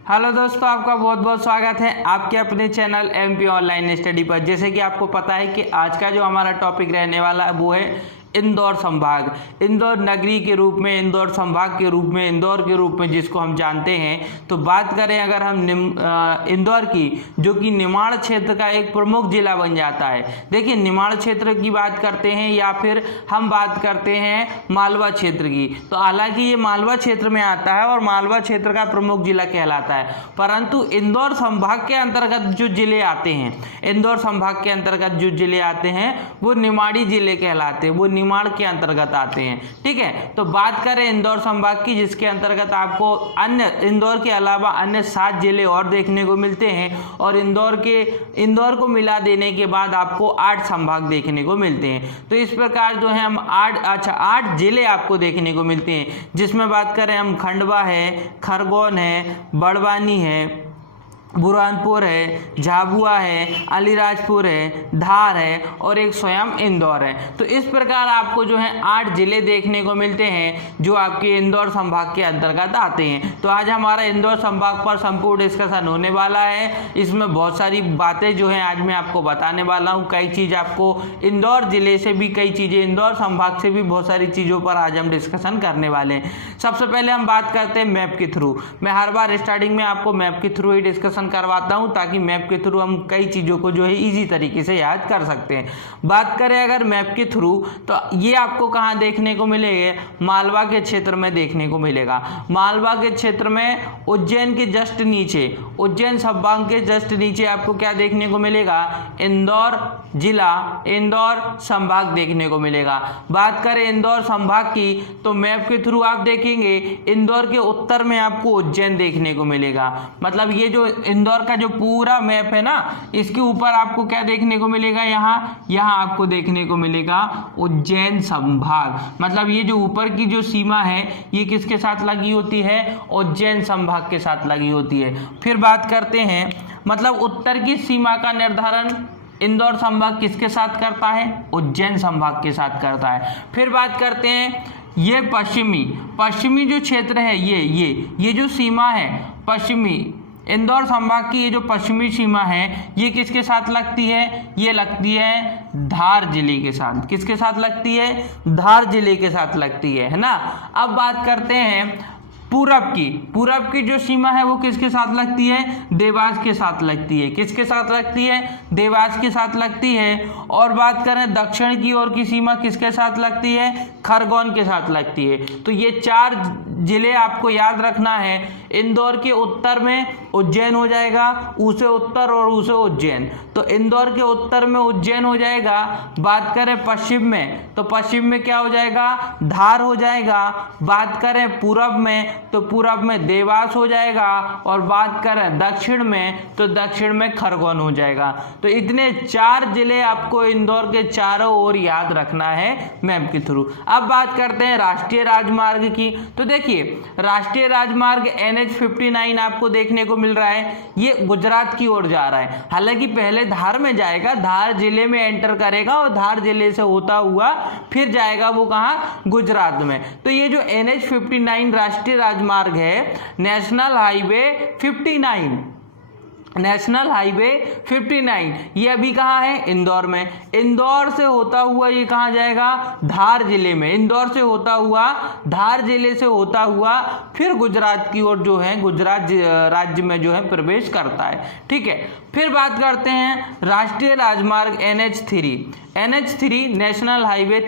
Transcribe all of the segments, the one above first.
Hello दोस्तों, आपका बहुत बहुत स्वागत है आपके अपने चैनल एमपी ऑनलाइन स्टडी पर। जैसे कि आपको पता है कि आज का जो हमारा टॉपिक रहने वाला है वो है इंदौर संभाग। इंदौर नगरी के रूप में, इंदौर संभाग के रूप में, इंदौर के रूप में जिसको हम जानते हैं। तो बात करें अगर हम इंदौर की, जो कि निमाड़ क्षेत्र का एक प्रमुख जिला बन जाता है। देखिए, निमाड़ क्षेत्र की बात करते हैं या फिर हम बात करते हैं मालवा क्षेत्र की, तो हालांकि ये मालवा क्षेत्र में आता है और मालवा क्षेत्र का प्रमुख जिला कहलाता है, परंतु इंदौर संभाग के अंतर्गत जो जिले आते हैं, इंदौर संभाग के अंतर्गत जो जिले आते हैं वो निमाड़ी जिले कहलाते हैं, वो निमाड़ के अंतर्गत आते हैं। ठीक है, तो बात करें इंदौर संभाग की, जिसके अंतर्गत आपको अन्य इंदौर के अलावा अन्य 7 जिले और देखने को मिलते हैं और इंदौर को मिला देने के बाद आपको 8 संभाग देखने को मिलते हैं। तो इस प्रकार जो है हम 8 जिले आपको देखने को मिलते हैं, जिसमें बात करें हम खंडवा है, खरगोन है, बड़वानी है, बुरहानपुर है, झाबुआ है, अलीराजपुर है, धार है और एक स्वयं इंदौर है। तो इस प्रकार आपको जो है 8 जिले देखने को मिलते हैं जो आपके इंदौर संभाग के अंतर्गत आते हैं। तो आज हमारा इंदौर संभाग पर संपूर्ण डिस्कशन होने वाला है। इसमें बहुत सारी बातें जो हैं आज मैं आपको बताने वाला हूँ। कई चीज़ आपको इंदौर जिले से भी, कई चीज़ें इंदौर संभाग से भी, बहुत सारी चीज़ों पर आज हम डिस्कशन करने वाले हैं। सबसे पहले हम बात करते हैं मैप के थ्रू। मैं हर बार स्टार्टिंग में आपको मैप के थ्रू ही डिस्कशन करवाता हूं ताकि मैप के थ्रू हम कई चीजों को जो है इजी तरीके से याद कर सकते हैं। बात करें अगर मैप के थ्रू, तो ये आपको कहां देखने को मिलेगा? मालवा के क्षेत्र में देखने को मिलेगा। मालवा के क्षेत्र में उज्जैन के जस्ट नीचे, उज्जैन संभाग के जस्ट नीचे आपको क्या देखने को मिलेगा? इंदौर जिला, इंदौर संभाग देखने को मिलेगा। बात करें इंदौर संभाग की, तो मैप के थ्रू आप देखेंगे इंदौर के उत्तर में आपको उज्जैन देखने को मिलेगा। मतलब ये जो इंदौर का जो पूरा मैप है ना, इसके ऊपर आपको क्या देखने को मिलेगा? यहाँ आपको देखने को मिलेगा उज्जैन संभाग। मतलब ये जो ऊपर की जो सीमा है ये किसके साथ लगी होती है? उज्जैन संभाग के साथ लगी होती है। फिर बात करते हैं, मतलब उत्तर की सीमा का निर्धारण इंदौर संभाग किसके साथ करता है? उज्जैन संभाग के साथ करता है। फिर बात करते हैं, ये पश्चिमी जो क्षेत्र है, ये जो सीमा है पश्चिमी इंदौर संभाग की, ये जो पश्चिमी सीमा है ये किसके साथ लगती है? ये लगती है धार जिले के साथ। किसके साथ लगती है? धार जिले के साथ लगती है ना। अब बात करते हैं पूरब की जो सीमा है वो किसके साथ लगती है? देवास के साथ लगती है। किसके साथ लगती है? देवास के साथ लगती है। और बात करें दक्षिण की ओर की सीमा किसके साथ लगती है? खरगोन के साथ लगती है। तो ये 4 जिले आपको याद रखना है। इंदौर के उत्तर में उज्जैन हो जाएगा, उसे उत्तर और उसे उज्जैन, तो इंदौर के उत्तर में उज्जैन हो जाएगा। बात करें पश्चिम में, तो पश्चिम में क्या हो जाएगा? धार हो जाएगा। बात करें पूरब में, तो पूरब में देवास हो जाएगा। और बात करें दक्षिण में, तो दक्षिण में खरगोन हो जाएगा। तो इतने 4 जिले आपको इंदौर के चारों ओर याद रखना है मैप के थ्रू। अब बात करते हैं राष्ट्रीय राजमार्ग की। तो देखिए, राष्ट्रीय राजमार्ग NH-59 आपको देखने को मिल रहा है, ये गुजरात की ओर जा रहा है। हालांकि पहले धार में जाएगा, धार जिले में एंटर करेगा और धार जिले से होता हुआ फिर जाएगा वो कहाँ? गुजरात में। तो ये जो NH-59 राष्ट्रीय राजमार्ग है, नेशनल हाईवे 59, ये अभी कहाँ है? इंदौर में। इंदौर से होता हुआ ये कहाँ जाएगा? धार जिले में। इंदौर से होता हुआ, धार जिले से होता हुआ फिर गुजरात की ओर जो है, गुजरात राज्य में जो है प्रवेश करता है। ठीक है, फिर बात करते हैं राष्ट्रीय राजमार्ग NH3 नेशनल हाईवे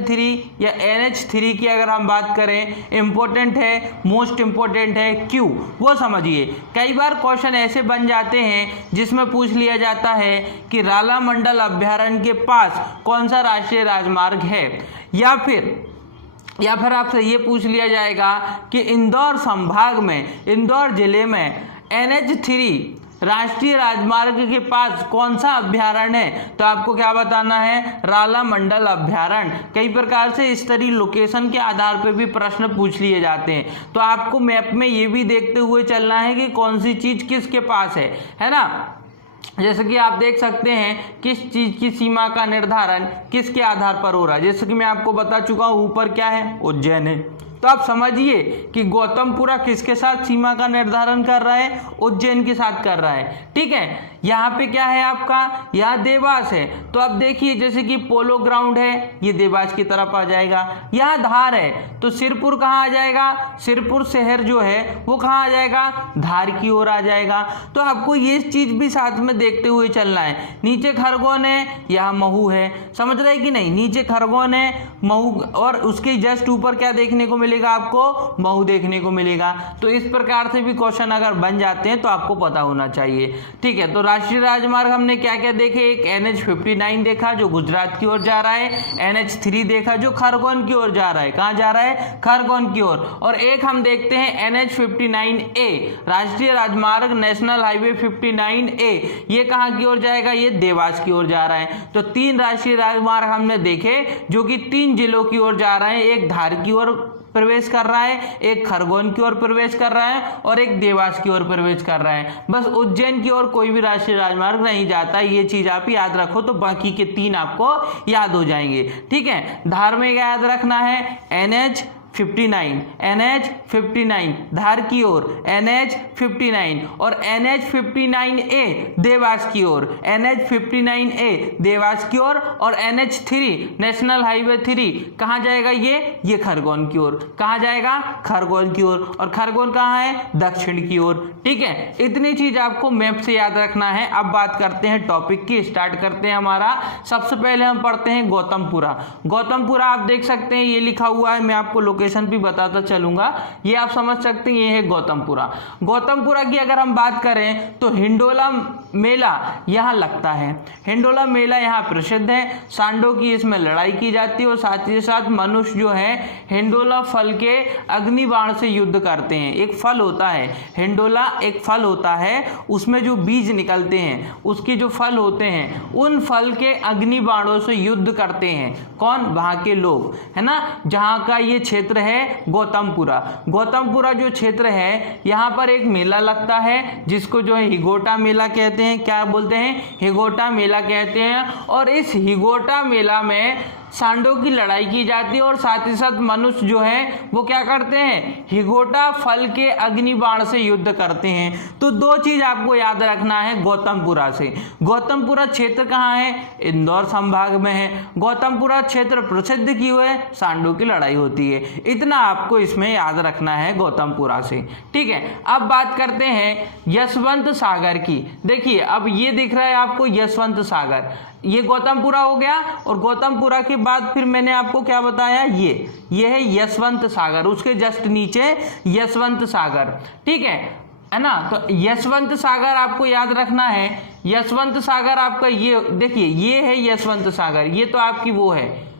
3 या NH3 की अगर हम बात करें, इंपॉर्टेंट है, मोस्ट इंपॉर्टेंट है। क्यों? वो समझिए। कई बार क्वेश्चन ऐसे बन जाते हैं जिसमें पूछ लिया जाता है कि राला मंडल अभ्यारण्य के पास कौन सा राष्ट्रीय राजमार्ग है, या फिर आपसे ये पूछ लिया जाएगा कि इंदौर संभाग में, इंदौर जिले में NH3 राष्ट्रीय राजमार्ग के पास कौन सा अभ्यारण्य है, तो आपको क्या बताना है? राला मंडल अभ्यारण्य। कई प्रकार से इस तरह लोकेशन के आधार पर भी प्रश्न पूछ लिए जाते हैं, तो आपको मैप में ये भी देखते हुए चलना है कि कौन सी चीज किसके पास है ना। जैसे कि आप देख सकते हैं किस चीज की सीमा का निर्धारण किसके आधार पर हो रहा है। जैसे कि मैं आपको बता चुका हूं, ऊपर क्या है? उज्जैन है। तो आप समझिए कि गौतमपुरा किसके साथ सीमा का निर्धारण कर रहा है, उज्जैन के साथ कर रहा है। ठीक है, यहाँ पे क्या है आपका, यहाँ देवास है, तो अब देखिए जैसे कि पोलो ग्राउंड है, ये देवास की तरफ आ जाएगा। यहाँ धार है तो सिरपुर कहाँ आ जाएगा, सिरपुर शहर जो है वो कहाँ आ जाएगा, धार की ओर आ जाएगा। तो आपको ये चीज भी साथ में देखते हुए चलना है। नीचे खरगोन है, यहाँ महू है, समझ रहे कि नहीं, नीचे खरगोन है, महू, और उसके जस्ट ऊपर क्या देखने को मिलेगा आपको, महू देखने को मिलेगा। तो इस प्रकार से भी क्वेश्चन अगर बन जाते हैं तो आपको पता होना चाहिए। ठीक है, तो राष्ट्रीय राजमार्ग हमने क्या क्या देखे, एक NH59 देखा जो गुजरात की ओर जा रहा है, NH3 देखा जो खरगोन की ओर जा रहा है, कहाँ जा रहा है, खरगोन की ओर, और एक हम देखते हैं NH59A राष्ट्रीय राजमार्ग नेशनल हाईवे 59A, ये कहाँ की ओर जाएगा, ये देवास की ओर जा रहा है। तो 3 राष्ट्रीय राजमार्ग हमने देखे जो कि 3 जिलों की ओर जा रहे हैं, एक धार की ओर प्रवेश कर रहा है, एक खरगोन की ओर प्रवेश कर रहा है और एक देवास की ओर प्रवेश कर रहा है। बस उज्जैन की ओर कोई भी राष्ट्रीय राजमार्ग नहीं जाता, ये चीज आप याद रखो तो बाकी के 3 आपको याद हो जाएंगे। ठीक है, धार में याद रखना है NH59 धार की ओर, NH59 और NH59A देवास की ओर, NH59A देवास की ओर, और NH3 नेशनल हाईवे 3 कहाँ जाएगा, ये खरगोन की ओर, कहाँ जाएगा, खरगोन की ओर, और खरगोन कहाँ है, दक्षिण की ओर। ठीक है, इतनी चीज आपको मैप से याद रखना है। अब बात करते हैं टॉपिक की, स्टार्ट करते हैं हमारा। सबसे पहले हम पढ़ते हैं गौतमपुरा। गौतमपुरा आप देख सकते हैं, ये लिखा हुआ है, मैं आपको लोकेशन भी बताता चलूंगा, ये आप समझ सकते हैं, ये है गौतमपुरा। गौतमपुरा की अगर हम बात करें तो हिंडोला मेला यहाँ लगता है, हिंडोला मेला यहाँ प्रसिद्ध है, सांडों की इसमें लड़ाई की जाती है, और साथ ही साथ मनुष्य जो है हिंडोला फल के अग्नि बाण से युद्ध करते हैं। एक फल होता है हिंडोला, एक फल होता है, उसमें जो बीज निकलते हैं, उसके जो फल होते हैं, उन फल के अग्नि बाणों से युद्ध करते हैं। कौन, वहां के लोग, है ना। जहां का ये क्षेत्र है गौतमपुरा। गौतमपुरा जो क्षेत्र है, यहाँ पर एक मेला लगता है जिसको जो है हिगोटा मेला कहते हैं। क्या बोलते हैं, हिगोटा मेला कहते हैं। और इस हिगोटा मेला में सांडों की लड़ाई की जाती है, और साथ ही साथ मनुष्य जो है वो क्या करते हैं, हिगोटा फल के अग्नि बाण से युद्ध करते हैं। तो 2 चीज आपको याद रखना है गौतमपुरा से। गौतमपुरा क्षेत्र कहाँ है, इंदौर संभाग में है। गौतमपुरा क्षेत्र प्रसिद्ध क्यों है, सांडों की लड़ाई होती है। इतना आपको इसमें याद रखना है गौतमपुरा से। ठीक है, अब बात करते हैं यशवंत सागर की। देखिए अब ये दिख रहा है आपको यशवंत सागर, ये गौतमपुरा हो गया, और गौतमपुरा के बाद फिर मैंने आपको क्या बताया, ये है यशवंत सागर, उसके जस्ट नीचे यशवंत सागर। ठीक है ना। तो यशवंत सागर आपको याद रखना है। यशवंत सागर आपका ये देखिए, ये है यशवंत सागर, ये तो आपकी वो है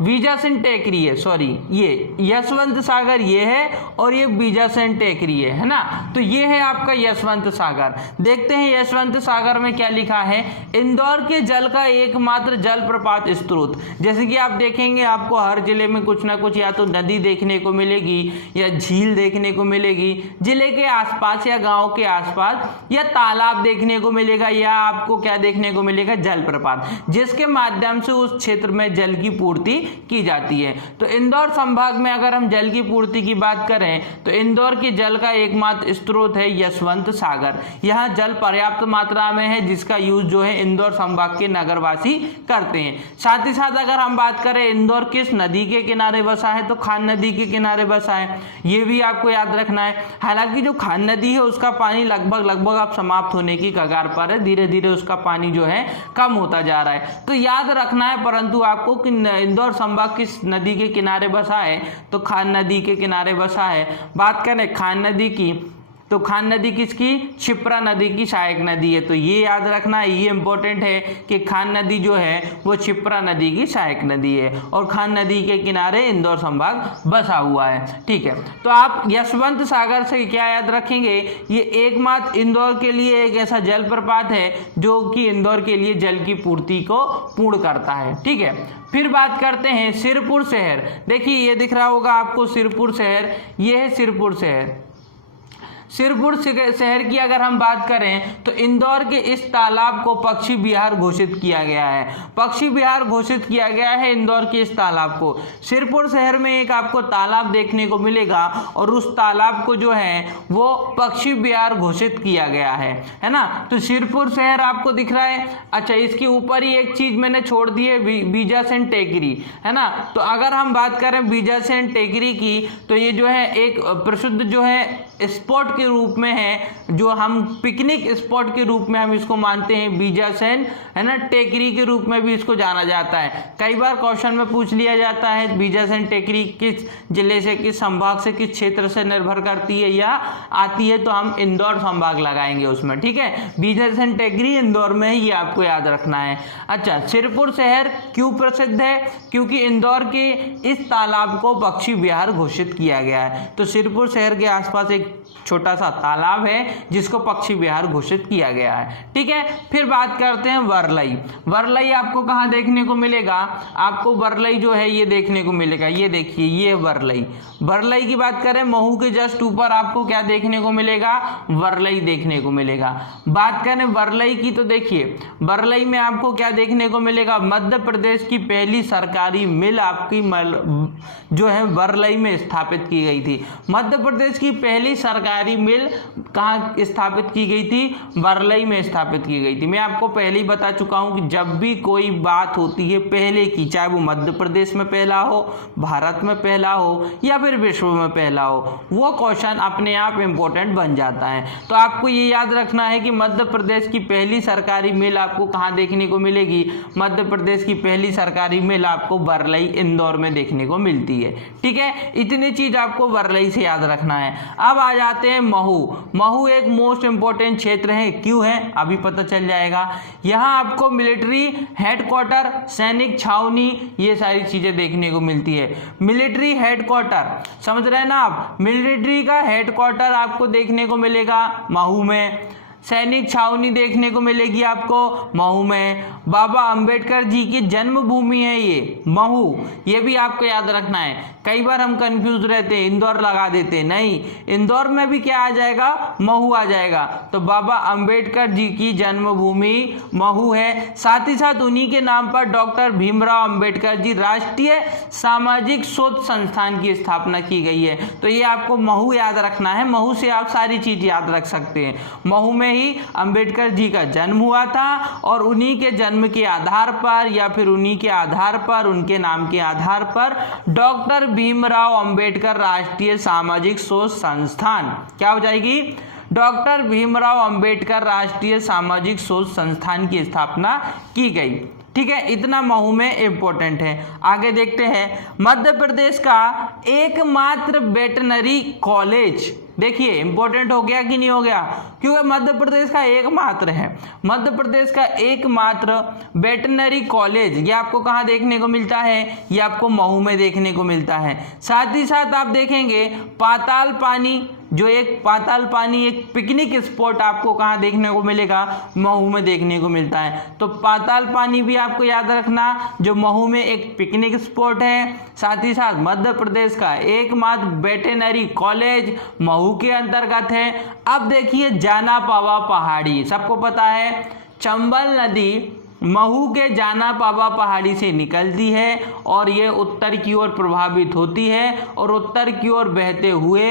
बीजासन टेकरी है, सॉरी, ये यशवंत सागर ये है, और ये बीजासन टेकरी है ना। तो ये है आपका यशवंत सागर। देखते हैं यशवंत सागर में क्या लिखा है, इंदौर के जल का एकमात्र जलप्रपात स्रोत। जैसे कि आप देखेंगे आपको हर जिले में कुछ ना कुछ या तो नदी देखने को मिलेगी या झील देखने को मिलेगी, जिले के आसपास या गांव के आसपास, या तालाब देखने को मिलेगा, या आपको क्या देखने को मिलेगा, जलप्रपात, जिसके माध्यम से उस क्षेत्र में जल की पूर्ति की जाती है। तो इंदौर संभाग में अगर हम जल की पूर्ति की बात करें तो इंदौर के जल का एकमात्र स्रोत है यशवंत सागर। यहाँ जल पर्याप्त मात्रा में है, जिसका यूज जो है इंदौर संभाग के नगरवासी करते हैं। साथ ही साथ अगर हम बात करें इंदौर किस नदी के किनारे बसा है, तो खान नदी के किनारे बसा है, ये भी आपको याद रखना है। हालांकि जो खान नदी है उसका पानी लगभग अब समाप्त होने की कगार पर है, धीरे धीरे उसका पानी जो है कम होता जा रहा है, तो याद रखना है। परंतु आपको कि इंदौर संभाग किस नदी के किनारे बसा है, तो खान नदी के किनारे बसा है। बात करें खान नदी की, तो खान नदी किसकी, क्षिप्रा नदी की सहायक नदी है। तो ये याद रखना है, ये इंपॉर्टेंट है कि खान नदी जो है वो क्षिप्रा नदी की सहायक नदी है, और खान नदी के किनारे इंदौर संभाग बसा हुआ है। ठीक है, तो आप यशवंत सागर से क्या याद रखेंगे, ये एकमात्र इंदौर के लिए एक ऐसा जलप्रपात है जो कि इंदौर के लिए जल की पूर्ति को पूर्ण करता है। ठीक है, फिर बात करते हैं सिरपुर शहर। देखिए ये दिख रहा होगा आपको सिरपुर शहर, ये है सिरपुर शहर। सिरपुर शहर की अगर हम बात करें तो इंदौर के इस तालाब को पक्षी विहार घोषित किया गया है। पक्षी विहार घोषित किया गया है इंदौर के इस तालाब को। सिरपुर शहर में एक आपको तालाब देखने को मिलेगा और उस तालाब को जो है वो पक्षी विहार घोषित किया गया है ना। तो सिरपुर शहर आपको दिख रहा है। अच्छा, इसके ऊपर ही एक चीज मैंने छोड़ दी है, बीजासन टेकरी, है ना। तो अगर हम बात करें बीजासन टेकरी की तो ये जो है एक प्रसिद्ध जो है स्पॉट के रूप में है, जो हम पिकनिक स्पॉट के रूप में हम इसको मानते हैं, बीजासन, है ना। टेकरी के रूप में भी इसको जाना जाता है। कई बार क्वेश्चन में पूछ लिया जाता है बीजासन टेकरी किस जिले से, किस संभाग से, किस क्षेत्र से निर्भर करती है या आती है, तो हम इंदौर संभाग लगाएंगे उसमें, ठीक है। बीजासन टेकरी इंदौर में ही, ये आपको याद रखना है। अच्छा, सिरपुर शहर क्यों प्रसिद्ध है? क्योंकि इंदौर के इस तालाब को पक्षी विहार घोषित किया गया है। तो सिरपुर शहर के आसपास एक छोटा सा तालाब है जिसको पक्षी विहार घोषित किया गया है, ठीक है। फिर बात करते हैं वरलई। वरलई आपको कहाँ देखने को मिलेगा? आपको वरलई जो है ये देखने को मिलेगा, ये देखिए, ये वरलई। वरलई की बात करें, महू के जस्ट ऊपर आपको क्या देखने को मिलेगा? वरलई देखने को मिलेगा। बात करें वरलई की तो देखिए, वरलई में आपको क्या देखने को मिलेगा? मध्य प्रदेश की पहली सरकारी मिल आपकी जो है वरलई में स्थापित की गई थी। मध्य प्रदेश की पहली सरकारी मिल कहाँ स्थापित की गई थी? वरलई में स्थापित की गई थी। मैं आपको पहले ही बता चुका हूं कि जब भी कोई बात होती है पहले की, चाहे वो मध्य प्रदेश में पहला हो, भारत में पहला हो या फिर विश्व में पहला हो, वो क्वेश्चन अपने आप इंपॉर्टेंट बन जाता है। तो आपको ये याद रखना है कि मध्य प्रदेश की पहली सरकारी मिल आपको कहाँ देखने को मिलेगी? मध्य प्रदेश की पहली सरकारी मिल आपको वरलई इंदौर में देखने को मिलती है, ठीक है। इतनी चीज आपको वरलई से याद रखना है। अब आ जाते हैं महू। महू एक मोस्ट इंपॉर्टेंट क्षेत्र है। क्यों है अभी पता चल जाएगा। यहाँ आपको मिलिट्री हेडक्वार्टर, सैनिक छावनी, ये सारी चीजें देखने को मिलती है। मिलिट्री हेडक्वार्टर समझ रहे हैं ना आप? मिलिट्री का हेडक्वार्टर आपको देखने को मिलेगा महू में। सैनिक छावनी देखने को मिलेगी आपको महू में। बाबा अंबेडकर जी की जन्मभूमि है ये महू, ये भी आपको याद रखना है। कई बार हम कंफ्यूज रहते हैं, इंदौर लगा देते हैं, नहीं, इंदौर में भी क्या आ जाएगा? महू आ जाएगा। तो बाबा अंबेडकर जी की जन्मभूमि महू है। साथ ही साथ उन्हीं के नाम पर डॉक्टर भीमराव अंबेडकर जी राष्ट्रीय सामाजिक शोध संस्थान की स्थापना की गई है। तो ये आपको महू याद रखना है। महू से आप सारी चीज याद रख सकते हैं। महू में ही अंबेडकर जी का जन्म हुआ था और उन्हीं के जन्म के आधार पर या फिर उन्हीं के आधार पर, उनके नाम के आधार पर डॉक्टर भीमराव अंबेडकर राष्ट्रीय सामाजिक शोध संस्थान क्या हो जाएगी? डॉक्टर भीमराव अंबेडकर राष्ट्रीय सामाजिक शोध संस्थान की स्थापना की गई, ठीक है। इतना महू में इंपॉर्टेंट है। आगे देखते हैं, मध्य प्रदेश का एकमात्र वेटनरी कॉलेज, देखिए इंपॉर्टेंट हो गया कि नहीं हो गया? क्योंकि मध्य प्रदेश का एकमात्र है, मध्य प्रदेश का एकमात्र वेटनरी कॉलेज, ये आपको कहाँ देखने को मिलता है? ये आपको महू में देखने को मिलता है। साथ ही साथ आप देखेंगे पाताल पानी, जो एक पाताल पानी एक पिकनिक स्पॉट आपको कहाँ देखने को मिलेगा? महू में देखने को मिलता है। तो पाताल पानी भी आपको याद रखना, जो महू में एक पिकनिक स्पॉट है। साथ ही साथ मध्य प्रदेश का एकमात्र वेटरनरी कॉलेज महू के अंतर्गत है। अब देखिए जाना पावा पहाड़ी, सबको पता है चंबल नदी महू के जाना पावा पहाड़ी से निकलती है और ये उत्तर की ओर प्रभावित होती है और उत्तर की ओर बहते हुए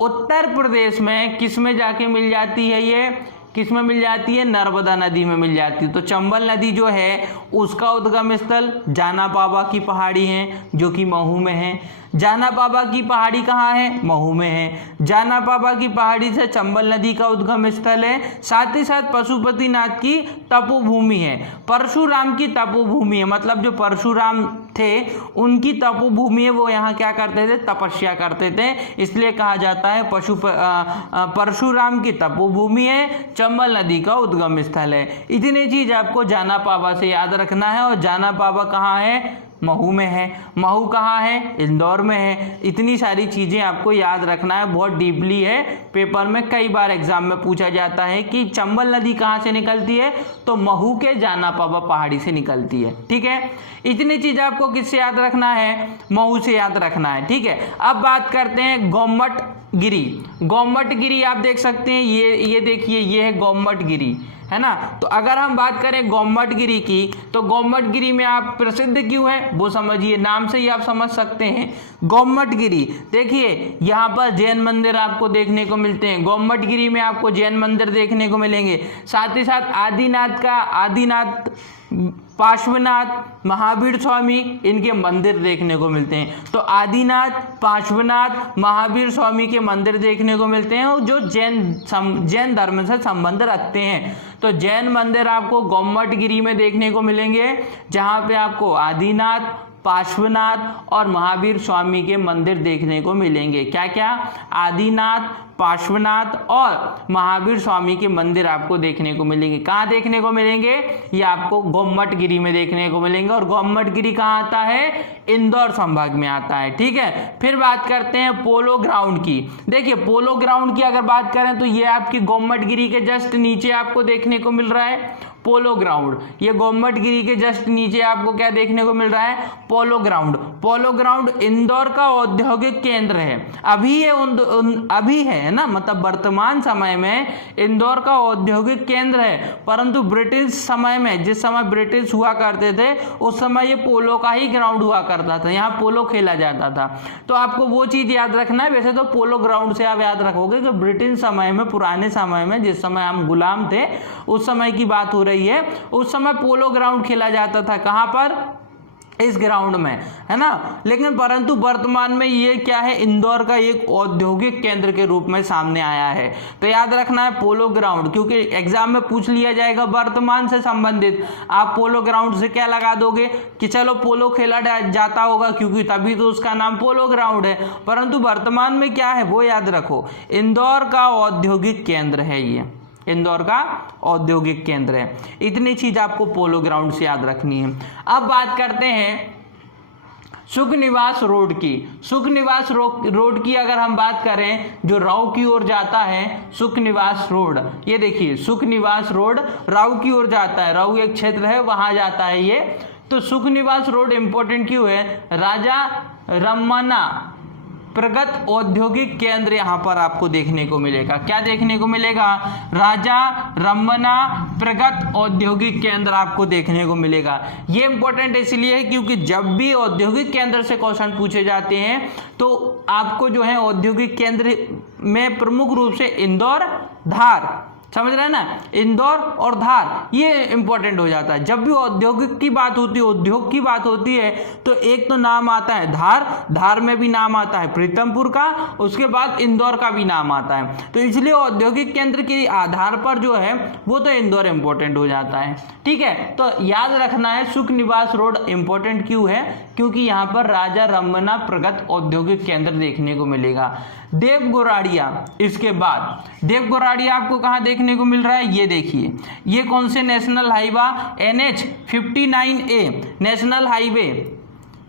उत्तर प्रदेश में किस में जाके मिल जाती है? ये किस में मिल जाती है? नर्मदा नदी में मिल जाती है। तो चंबल नदी जो है उसका उद्गम स्थल जाना पावा की पहाड़ी है, जो कि महू में है। जाना पावा की पहाड़ी कहाँ है? महू में है। जाना पावा की पहाड़ी से चंबल नदी का उद्गम स्थल है। साथ ही साथ पशुपतिनाथ की तपोभूमि है, परशुराम की तपोभूमि है, मतलब जो परशुराम थे उनकी तपोभूमि है, वो यहाँ क्या करते थे? तपस्या करते थे, इसलिए कहा जाता है परशुराम की तपोभूमि है, चंबल नदी का उद्गम स्थल है। इतनी चीज आपको जाना पावा से याद रखना है। और जाना पावा कहाँ है? महू में है। महू कहाँ है? इंदौर में है। इतनी सारी चीज़ें आपको याद रखना है, बहुत डीपली है, पेपर में कई बार एग्जाम में पूछा जाता है कि चंबल नदी कहाँ से निकलती है, तो महू के जानापाबा पहाड़ी से निकलती है। ठीक है, इतनी चीज़ आपको किससे याद रखना है? महू से याद रखना है। ठीक है, अब बात करते हैं गोमट गिरी। गोमट गिरी आप देख सकते हैं, ये देखिए, ये है गोमट गिरी, है ना। तो अगर हम बात करें गोमट गिरी की, तो गोमट गिरी में आप प्रसिद्ध क्यों है वो समझिए, नाम से ही आप समझ सकते हैं। गोमट गिरी देखिए, यहाँ पर जैन मंदिर आपको देखने को मिलते हैं। गोमट गिरी में आपको जैन मंदिर देखने को मिलेंगे। साथ ही साथ आदिनाथ, पार्श्वनाथ, महावीर स्वामी, इनके मंदिर देखने को मिलते हैं। तो आदिनाथ, पार्श्वनाथ, महावीर स्वामी के मंदिर देखने को मिलते हैं जो जैन धर्म से संबंध रखते हैं। तो जैन मंदिर आपको गोमट गिरी में देखने को मिलेंगे, जहाँ पे आपको आदिनाथ, पार्श्वनाथ और महावीर स्वामी के मंदिर देखने को मिलेंगे। क्या क्या? आदिनाथ, पार्श्वनाथ और महावीर स्वामी के मंदिर आपको देखने को मिलेंगे। कहाँ देखने को मिलेंगे? ये आपको गोमट गिरी में देखने को मिलेंगे। और गोमट गिरी कहाँ आता है? इंदौर संभाग में आता है। ठीक है, फिर बात करते हैं पोलो ग्राउंड की। देखिए, पोलो ग्राउंड की अगर बात करें तो ये आपकी गोमट गिरी के जस्ट नीचे आपको देखने को मिल रहा है पोलो ग्राउंड। ये गोमट गिरी के जस्ट नीचे आपको क्या देखने को मिल रहा है? Polo ground. Polo ground Indore का औद्योगिक केंद्र है। अभी है ना, मतलब वर्तमान समय में इंदौर का औद्योगिक केंद्र है, परंतु ब्रिटिश समय में, जिस समय ब्रिटिश हुआ करते थे, उस समय ये पोलो का ही ग्राउंड हुआ करता था, यहाँ पोलो खेला जाता था। तो आपको वो चीज याद रखना है। वैसे तो पोलो ग्राउंड से आप याद रखोगे कि ब्रिटिश समय में, पुराने समय में, जिस समय हम गुलाम थे, उस समय की बात हो रही है। उस समय पोलो ग्राउंड खेला जाता था। कहां पर? इस ग्राउंड में, है ना। लेकिन परंतु वर्तमान में ये क्या है? इंदौर का एक औद्योगिक केंद्र के रूप में सामने आया है। तो याद रखना है पोलो ग्राउंड, क्योंकि एग्जाम में पूछ लिया जाएगा वर्तमान से संबंधित। आप पोलो ग्राउंड से क्या लगा दोगे कि चलो पोलो खेला जाता होगा, क्योंकि तभी तो उसका नाम पोलो ग्राउंड है। परंतु वर्तमान में क्या है वो याद रखो, इंदौर का औद्योगिक केंद्र है। ये इंदौर का औद्योगिक केंद्र है। इतनी चीज आपको पोलो ग्राउंड से याद रखनी है। अब बात करते हैं सुखनिवास रोड की। सुखनिवास रोड की अगर हम बात करें, जो राव की ओर जाता है, सुखनिवास रोड, ये देखिए सुखनिवास रोड राव की ओर जाता है। राव एक क्षेत्र है, वहां जाता है ये। तो सुखनिवास रोड इंपॉर्टेंट क्यों है? राजा रमन्ना प्रगत औद्योगिक केंद्र यहां पर आपको देखने को मिलेगा। क्या देखने को मिलेगा? राजा रमन्ना प्रगत औद्योगिक केंद्र आपको देखने को मिलेगा। ये इंपॉर्टेंट इसलिए है क्योंकि जब भी औद्योगिक केंद्र से क्वेश्चन पूछे जाते हैं तो आपको जो है औद्योगिक केंद्र में प्रमुख रूप से इंदौर, धार, समझ रहे हैं ना, इंदौर और धार, ये इंपॉर्टेंट हो जाता है। जब भी औद्योगिक की बात होती है, उद्योग की बात होती है, तो एक तो नाम आता है धार, धार में भी नाम आता है प्रीतमपुर का, उसके बाद इंदौर का भी नाम आता है। तो इसलिए औद्योगिक केंद्र के आधार पर जो है वो तो इंदौर इंपॉर्टेंट हो जाता है। ठीक है, तो याद रखना है सुखनिवास रोड इंपॉर्टेंट क्यों है? क्योंकि यहाँ पर राजा रमन्ना प्रगत औद्योगिक केंद्र देखने को मिलेगा। देवगोराड़िया, इसके बाद देवगोराड़िया आपको कहाँ देखने को मिल रहा है? ये देखिए, ये कौन से national highway? NH 59A, national highway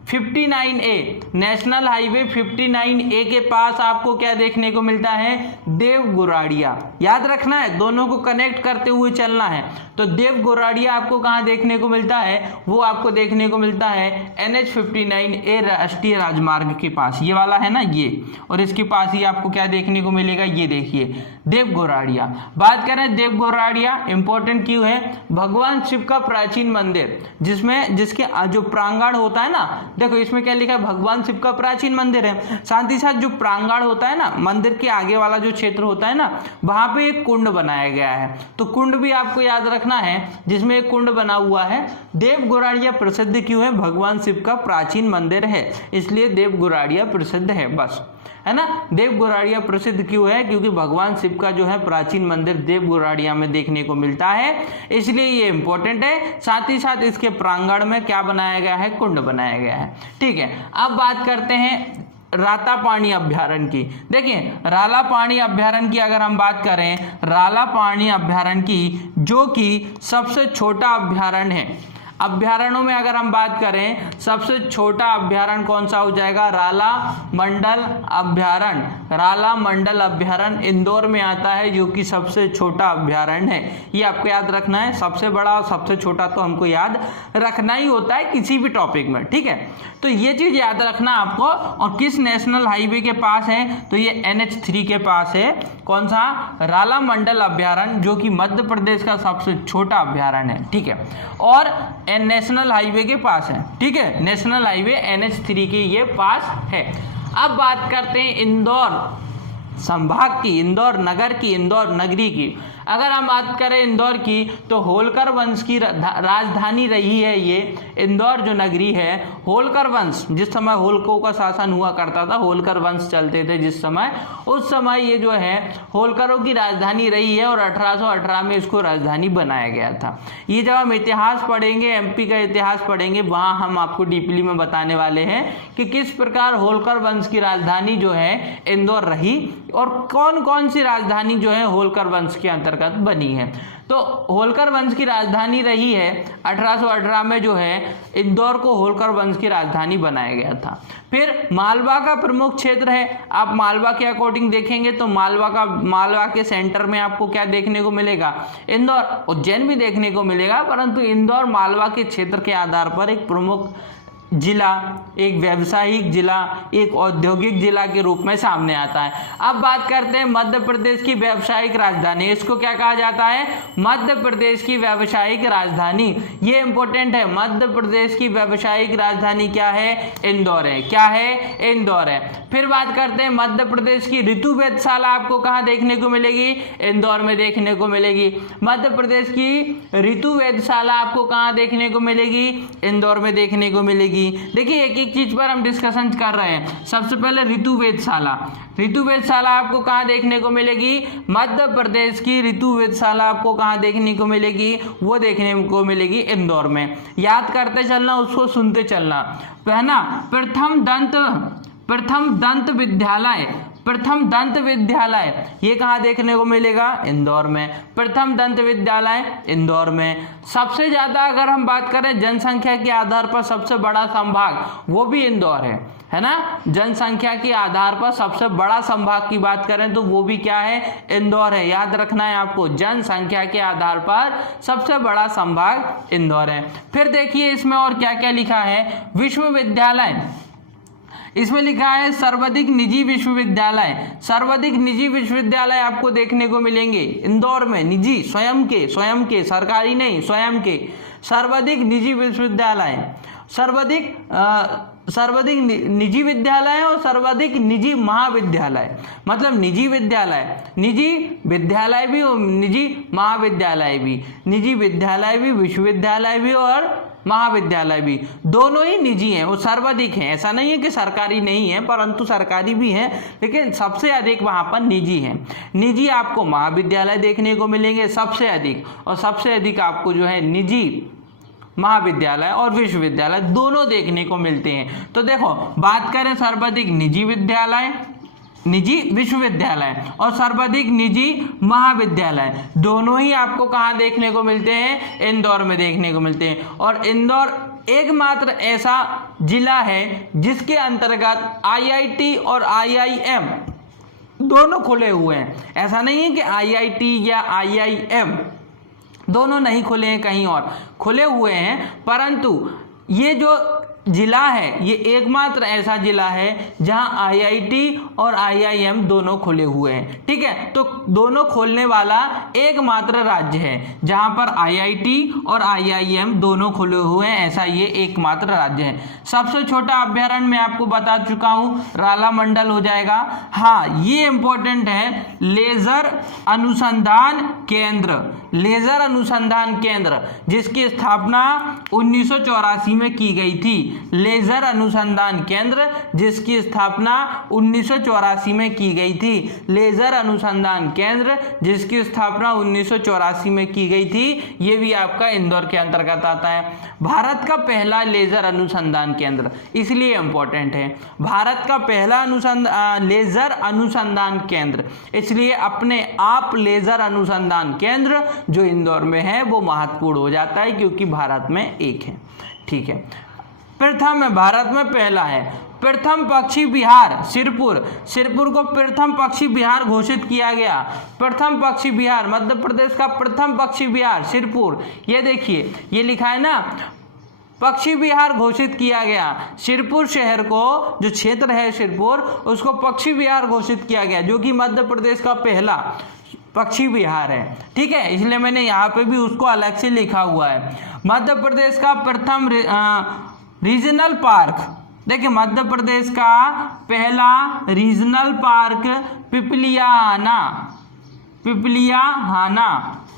59A, national highway 59A के पास आपको क्या देखने को मिलता है? देवगोराड़िया। याद रखना है, दोनों को कनेक्ट करते हुए चलना है। तो देवगोराड़िया आपको कहाँ देखने को मिलता है? वो आपको देखने को मिलता है NH 59A राष्ट्रीय राजमार्ग के पास, ये वाला है ना ये, और इसके पास ही आपको क्या देखने को मिलेगा? ये देखिए देवगोराड़िया। बात करें देवगोराड़िया इंपॉर्टेंट क्यों है? भगवान शिव का प्राचीन मंदिर, जिसके जो प्रांगण होता है ना, देखो इसमें क्या लिखा है? भगवान शिव का प्राचीन मंदिर है। साथ ही साथ जो प्रांगण होता है ना, मंदिर के आगे वाला जो क्षेत्र होता है ना, वहां पे एक कुंड बनाया गया है। तो कुंड भी आपको याद रखना है, जिसमें एक कुंड बना हुआ है। देवगोराड़िया प्रसिद्ध क्यों है? भगवान शिव का प्राचीन मंदिर है, इसलिए देवगोराड़िया प्रसिद्ध है, बस, है ना। देवगोराड़िया प्रसिद्ध क्यों है? क्योंकि भगवान शिव का जो है प्राचीन मंदिर देवगोराड़िया में देखने को मिलता है, इसलिए ये इंपॉर्टेंट है। साथ ही साथ इसके प्रांगण में क्या बनाया गया है? कुंड बनाया गया है। ठीक है, अब बात करते हैं रातापानी अभ्यारण्य की। देखिए रालापानी अभ्यारण्य की अगर हम बात करें, रालापानी अभ्यारण्य की, जो कि सबसे छोटा अभ्यारण्य है। अभ्यारण्यों में अगर हम बात करें, सबसे छोटा अभ्यारण्य कौन सा हो जाएगा? राला मंडल अभ्यारण्य। राला मंडल अभ्यारण्य इंदौर में आता है, जो कि सबसे छोटा अभ्यारण्य है। ये आपको याद रखना है, सबसे बड़ा और सबसे छोटा तो हमको याद रखना ही होता है किसी भी टॉपिक में, ठीक है। तो ये चीज याद रखना आपको। और किस नेशनल हाईवे के पास है? तो ये NH3 के पास है। कौन सा? राला मंडल अभ्यारण्य, जो कि मध्य प्रदेश का सबसे छोटा अभ्यारण्य है, ठीक है। और नेशनल हाईवे के पास है, ठीक है। नेशनल हाईवे NH3 के ये पास है। अब बात करते हैं इंदौर संभाग की, इंदौर नगर की, इंदौर नगरी की। अगर हम बात करें इंदौर की, तो होलकर वंश की राजधानी रही है ये इंदौर जो नगरी है। होलकर वंश, जिस समय होलकों का शासन हुआ करता था, होलकर वंश चलते थे जिस समय, उस समय ये जो है होलकरों की राजधानी रही है और 1818 में इसको राजधानी बनाया गया था। ये जब हम इतिहास पढ़ेंगे, MP का इतिहास पढ़ेंगे, वहाँ हम आपको डीपली में बताने वाले हैं कि किस प्रकार होलकर वंश की राजधानी जो है इंदौर रही और कौन कौन सी राजधानी जो है होलकर वंश के अंतर्गत बनी है। तो होलकर वंश की राजधानी रही है 1818 में, जो है इंदौर को होलकर वंश की राजधानी बनाया गया था। फिर मालवा का प्रमुख क्षेत्र है। आप मालवा के अकॉर्डिंग देखेंगे तो मालवा के सेंटर में आपको क्या देखने को मिलेगा? इंदौर। उज्जैन भी देखने को मिलेगा, परंतु इंदौर मालवा के क्षेत्र के आधार पर एक प्रमुख जिला, एक व्यावसायिक जिला, एक औद्योगिक जिला के रूप में सामने आता है। अब बात करते हैं मध्य प्रदेश की व्यावसायिक राजधानी। इसको क्या कहा जाता है? मध्य प्रदेश की व्यावसायिक राजधानी। ये इंपॉर्टेंट है। मध्य प्रदेश की व्यावसायिक राजधानी क्या है? इंदौर है। क्या है? इंदौर है। फिर बात करते हैं मध्य प्रदेश की ऋतु वेधशाला आपको कहाँ देखने को मिलेगी? इंदौर में देखने को मिलेगी। मध्य प्रदेश की ऋतु वेधशाला आपको कहाँ देखने को मिलेगी? इंदौर में देखने को मिलेगी। देखिए एक एक चीज पर हम डिस्कशन कर रहे हैं। सबसे पहले ऋतु वेधशाला। ऋतु वेधशाला आपको कहाँ देखने को मिलेगी? मध्य प्रदेश की ऋतु वेधशाला आपको कहाँ देखने को मिलेगी? वो देखने को मिलेगी इंदौर में। याद करते चलना, उसको सुनते चलना, है ना। प्रथम दंत विद्यालय ये कहाँ देखने को मिलेगा? इंदौर में। प्रथम दंत विद्यालय इंदौर में। सबसे ज्यादा अगर हम बात करें जनसंख्या के आधार पर सबसे बड़ा संभाग, वो भी इंदौर है ना। जनसंख्या के आधार पर सबसे बड़ा संभाग की बात करें तो वो भी क्या है? इंदौर है। याद रखना है आपको, जनसंख्या के आधार पर सबसे बड़ा संभाग इंदौर है। फिर देखिए इसमें और क्या क्या लिखा है? विश्वविद्यालय। इसमें लिखा है सर्वाधिक निजी विश्वविद्यालय। सर्वाधिक निजी विश्वविद्यालय आपको देखने को मिलेंगे इंदौर में। निजी, स्वयं के, सरकारी नहीं, स्वयं के। सर्वाधिक निजी विश्वविद्यालय, सर्वाधिक निजी विद्यालय और सर्वाधिक निजी महाविद्यालय। मतलब निजी विद्यालय भी और निजी महाविद्यालय भी। निजी विद्यालय भी, विश्वविद्यालय भी और महाविद्यालय भी, दोनों ही निजी हैं, वो सर्वाधिक हैं। ऐसा नहीं है कि सरकारी नहीं है, परंतु सरकारी भी है, लेकिन सबसे अधिक वहां पर निजी हैं। निजी आपको महाविद्यालय देखने को मिलेंगे सबसे अधिक, और सबसे अधिक आपको जो है निजी महाविद्यालय और विश्वविद्यालय दोनों देखने को मिलते हैं। तो देखो बात करें सर्वाधिक निजी विश्वविद्यालय और सर्वाधिक निजी महाविद्यालय, दोनों ही आपको कहाँ देखने को मिलते हैं? इंदौर में देखने को मिलते हैं। और इंदौर एकमात्र ऐसा जिला है जिसके अंतर्गत IIT और IIM दोनों खुले हुए हैं। ऐसा नहीं है कि IIT या IIM दोनों नहीं खुले हैं, कहीं और खुले हुए हैं, परंतु ये जो जिला है ये एकमात्र ऐसा जिला है जहां IIT और IIM दोनों खुले हुए हैं। ठीक है, तो दोनों खोलने वाला एकमात्र राज्य है जहां पर IIT और IIM दोनों खुले हुए हैं, ऐसा ये एकमात्र राज्य है। सबसे छोटा अभ्यारण्य मैं आपको बता चुका हूं, राला मंडल हो जाएगा। हाँ, ये इंपॉर्टेंट है, लेजर अनुसंधान केंद्र, लेजर अनुसंधान केंद्र जिसकी स्थापना 1984 में की गई थी। लेजर अनुसंधान केंद्र, जिसकी स्थापना 1984 में की गई थी। लेजर अनुसंधान केंद्र जिसकी स्थापना 1984 में की गई थी, ये भी आपका इंदौर के अंतर्गत आता है। भारत का पहला लेजर अनुसंधान केंद्र, इसलिए इंपॉर्टेंट है, भारत का पहला लेजर अनुसंधान केंद्र, इसलिए अपने आप लेजर अनुसंधान केंद्र जो इंदौर में है वो महत्वपूर्ण हो जाता है, क्योंकि भारत में एक है। ठीक है, प्रथम है, भारत में पहला है। प्रथम पक्षी विहार सिरपुर, सिरपुर को प्रथम पक्षी विहार घोषित किया गया। प्रथम पक्षी विहार, मध्य प्रदेश का प्रथम पक्षी विहार सिरपुर, ये देखिए ये लिखा है ना, पक्षी विहार घोषित किया गया। सिरपुर शहर को, जो क्षेत्र है सिरपुर, उसको पक्षी विहार घोषित किया गया, जो कि मध्य प्रदेश का पहला पक्षी विहार है। ठीक है, इसलिए मैंने यहाँ पे भी उसको अलग से लिखा हुआ है। मध्य प्रदेश का प्रथम रीजनल पार्क, देखिए मध्य प्रदेश का पहला रीजनल पार्क पिपलियाहाना, पिपलियाहाना,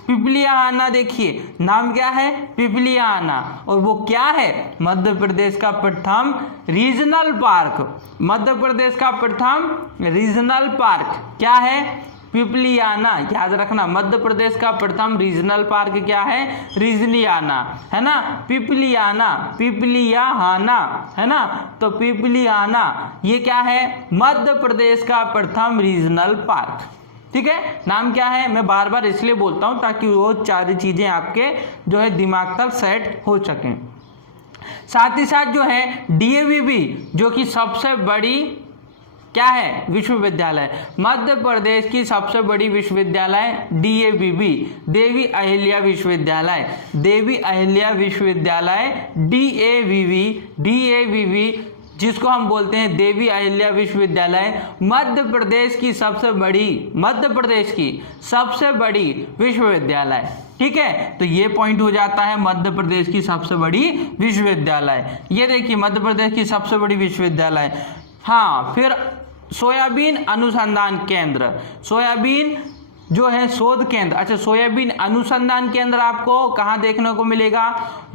पिपलियाहाना, देखिए नाम क्या है, पिपलियाहाना, और वो क्या है, मध्य प्रदेश का प्रथम रीजनल पार्क। मध्य प्रदेश का प्रथम रीजनल पार्क क्या है, पिपलियाना, याद रखना, मध्य प्रदेश का प्रथम रीजनल पार्क क्या है, रिजलियाना, है ना, पिपलियाना, पिपलियाहाना, है ना, तो पिपलियाना ये क्या है, मध्य प्रदेश का प्रथम रीजनल पार्क। ठीक है, नाम क्या है, मैं बार बार इसलिए बोलता हूं ताकि वो चार चीजें आपके जो है दिमाग तक सेट हो सकें। साथ ही साथ जो है डीएवीवी, जो कि सबसे बड़ी क्या है, विश्वविद्यालय, मध्य प्रदेश की सबसे बड़ी विश्वविद्यालय डीएवीवी, देवी अहिल्या विश्वविद्यालय, देवी अहिल्या विश्वविद्यालय, डीएवीवी, डीएवीवी जिसको हम बोलते हैं देवी अहिल्या विश्वविद्यालय, मध्य प्रदेश की सबसे बड़ी, मध्य प्रदेश की सबसे बड़ी विश्वविद्यालय। ठीक है, तो ये पॉइंट हो जाता है मध्य प्रदेश की सबसे बड़ी विश्वविद्यालय। ये देखिए मध्य प्रदेश की सबसे बड़ी विश्वविद्यालय। हाँ, फिर सोयाबीन अनुसंधान केंद्र, सोयाबीन जो है शोध केंद्र, अच्छा सोयाबीन अनुसंधान केंद्र आपको कहाँ देखने को मिलेगा,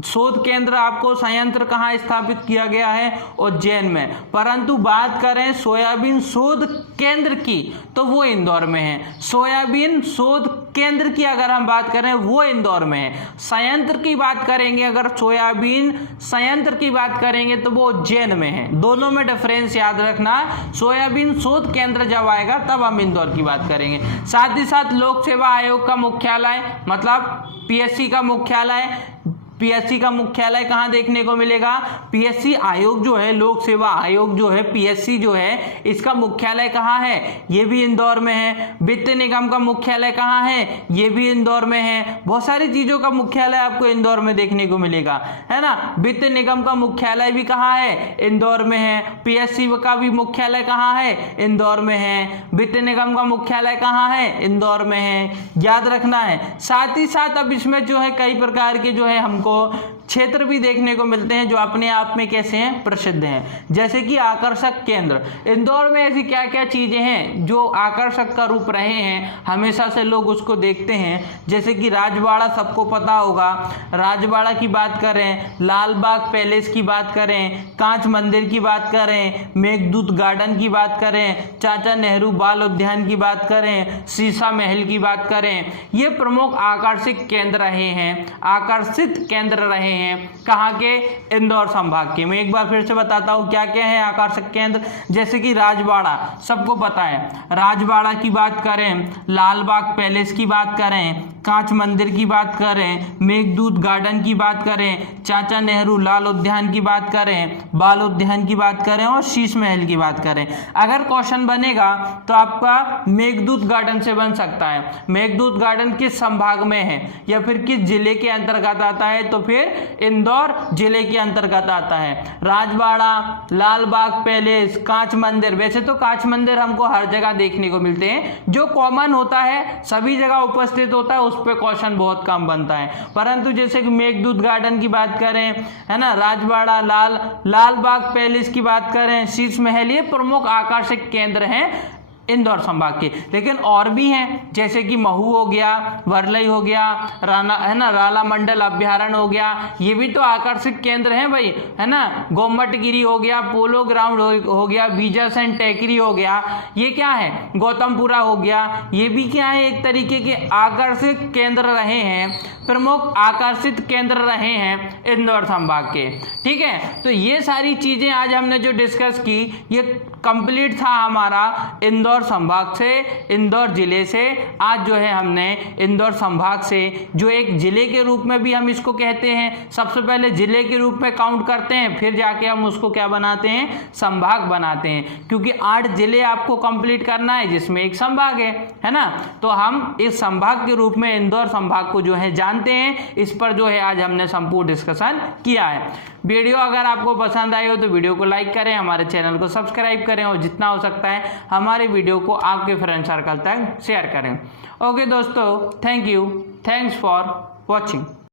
शोध केंद्र आपको संयंत्र कहाँ स्थापित किया गया है, उज्जैन में, परंतु बात करें सोयाबीन शोध केंद्र की तो वो इंदौर में है। सोयाबीन शोध केंद्र की अगर हम बात करें वो इंदौर में है। संयंत्र की बात करेंगे, अगर सोयाबीन संयंत्र की बात करेंगे तो वो उज्जैन में है। दोनों में डिफरेंस याद रखना, सोयाबीन शोध केंद्र जब आएगा तब हम इंदौर की बात करेंगे। साथ ही साथ लोक सेवा आयोग का मुख्यालय, मतलब पीएससी का मुख्यालय, पीएससी का मुख्यालय कहाँ देखने को मिलेगा, पीएससी आयोग जो है, लोक सेवा आयोग जो है, पीएससी जो है, इसका मुख्यालय कहाँ है, ये भी इंदौर में है। वित्त निगम का मुख्यालय कहाँ है, ये भी इंदौर में है। बहुत सारी चीजों का मुख्यालय आपको इंदौर में देखने को मिलेगा, है ना। वित्त निगम का मुख्यालय भी कहाँ है, इंदौर में है। पीएससी का भी मुख्यालय कहाँ है, इंदौर में है। वित्त निगम का मुख्यालय कहाँ है, इंदौर में है, याद रखना है। साथ ही साथ अब इसमें जो है कई प्रकार के जो है हमको क्षेत्र भी देखने को मिलते हैं जो अपने आप में कैसे हैं, प्रसिद्ध हैं। जैसे कि आकर्षक केंद्र, इंदौर में ऐसी क्या क्या चीजें हैं जो आकर्षक का रूप रहे हैं, हमेशा से लोग उसको देखते हैं। जैसे कि राजवाड़ा, सबको पता होगा, राजवाड़ा की बात करें, लाल बाग पैलेस की बात करें, कांच मंदिर की बात करें, मेघदूत गार्डन की बात करें, चाचा नेहरू बाल उद्यान की बात करें, शीशा महल की बात करें, ये प्रमुख आकर्षक केंद्र रहे हैं, आकर्षित केंद्र रहे हैं। कहाँ के, इंदौर संभाग के। मैं एक बार फिर से बताता हूँ क्या क्या है आकर्षक केंद्र। जैसे कि राजवाड़ा, सबको पता है, राजवाड़ा की बात करें, लाल बाग पैलेस की बात करें, कांच मंदिर की बात करें, मेघदूत गार्डन की बात करें, चाचा नेहरू लाल उद्यान की बात करें, बाल उद्यान की बात करें और शीश महल की बात करें। अगर क्वेश्चन बनेगा तो आपका मेघदूत गार्डन से बन सकता है, मेघदूत गार्डन किस संभाग में है या फिर किस जिले के अंतर्गत आता है, तो फिर इंदौर जिले के अंतर्गत आता है। राजवाड़ा, लाल बाग पैलेस, कांच मंदिर, वैसे तो कांच मंदिर हमको हर जगह देखने को मिलते हैं, जो कॉमन होता है सभी जगह उपस्थित होता है, उस पे क्वेश्चन बहुत कम बनता है। परंतु जैसे कि मेघदूत गार्डन की बात करें, है ना, राजवाड़ा, लाल बाग पैलेस की बात करें, शीश महल, ये प्रमुख आकर्षक केंद्र हैं इंदौर संभाग के। लेकिन और भी हैं, जैसे कि महू हो गया, वरलई हो गया, राना है ना, राला मंडल अभ्यारण्य हो गया, ये भी तो आकर्षक केंद्र हैं भाई, है ना। गोमटगिरी हो गया, पोलो ग्राउंड हो गया, बीजस एंड टेकरी हो गया, ये क्या है, गौतमपुरा हो गया, ये भी क्या है, एक तरीके के आकर्षक केंद्र रहे हैं, प्रमुख आकर्षित केंद्र रहे हैं इंदौर संभाग के। ठीक है, तो ये सारी चीजें आज हमने जो डिस्कस की, ये कंप्लीट था हमारा इंदौर संभाग से, इंदौर जिले से। आज जो है हमने इंदौर संभाग से, जो एक जिले के रूप में भी हम इसको कहते हैं, सबसे पहले जिले के रूप में काउंट करते हैं, फिर जाके हम उसको क्या बनाते हैं, संभाग बनाते हैं, क्योंकि 8 जिले आपको कंप्लीट करना है जिसमें एक संभाग है ना। तो हम इस संभाग के रूप में इंदौर संभाग को जो है जानते हैं। इस पर जो है आज हमने संपूर्ण डिस्कशन किया है। वीडियो अगर आपको पसंद आई हो तो वीडियो को लाइक करें, हमारे चैनल को सब्सक्राइब करें और जितना हो सकता है हमारे वीडियो को आपके फ्रेंड सर्कल तक शेयर करें। ओके दोस्तों, thank you, thanks for watching.